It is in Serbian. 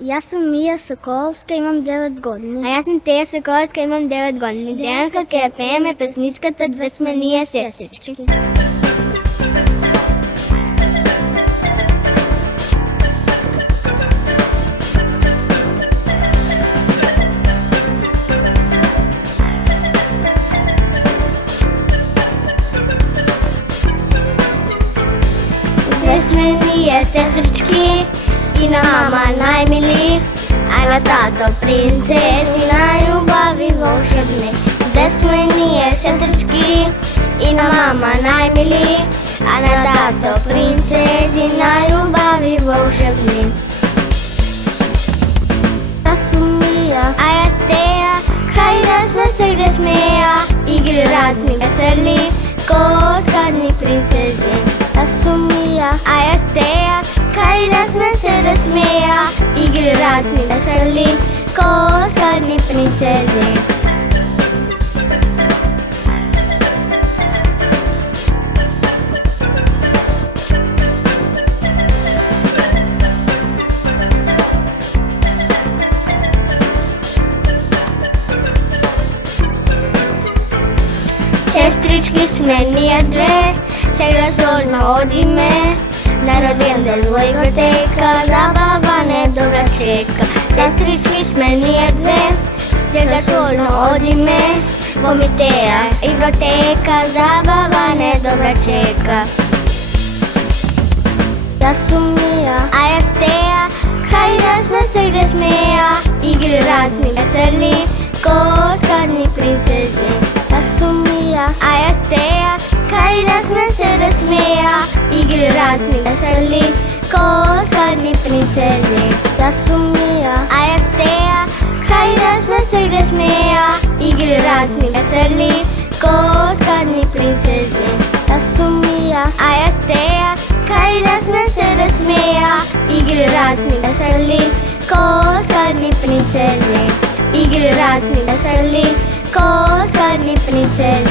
Ja sam Mija Sokolovska, imam 9 godina. A ja sam Teja Sokolovska, imam 9 godina. Dejanska koja peme pesničkата dve nije sesečki. Dve sme nije sestrički i na mama najmiliji, a na tato princezi na ljubavi volšebne. Dve sme nije sestrički i na mama najmiliji, a na tato princezi na ljubavi volšebne. Ja sam Mija, A ja Teja, hajde smo se gde smeja, igre razni veseli, kockadni princezi. Ja sam Mija, a ja Teja, hajde smo se da smeja, igre razni veseli, kockadni princezi. Sestrički sme nije dve, se razložno odime, na rođendan dvojgoteka, zabava ne dobra čeka. Sestrički sme nije dve, se razložno odime, pomiteja igroteka, zabava ne dobra čeka. Ja sam Mija, a ja Teja, hajde smo se gde smeja, igre razni veseli, kockadni princezi. Ja sam Mija, a ja Teja, hajde smo se da smeja, igre razni veseli, kockadni princezi. Ja sam Mija, a ja Teja, hajde smo se da smeja, igre razni veseli, kockadni princezi. Ja sam Mija, a ja Teja, hajde smo se da smeja, igre razni veseli, kockadni princezi. Igre razni veseli, kockadni princezi.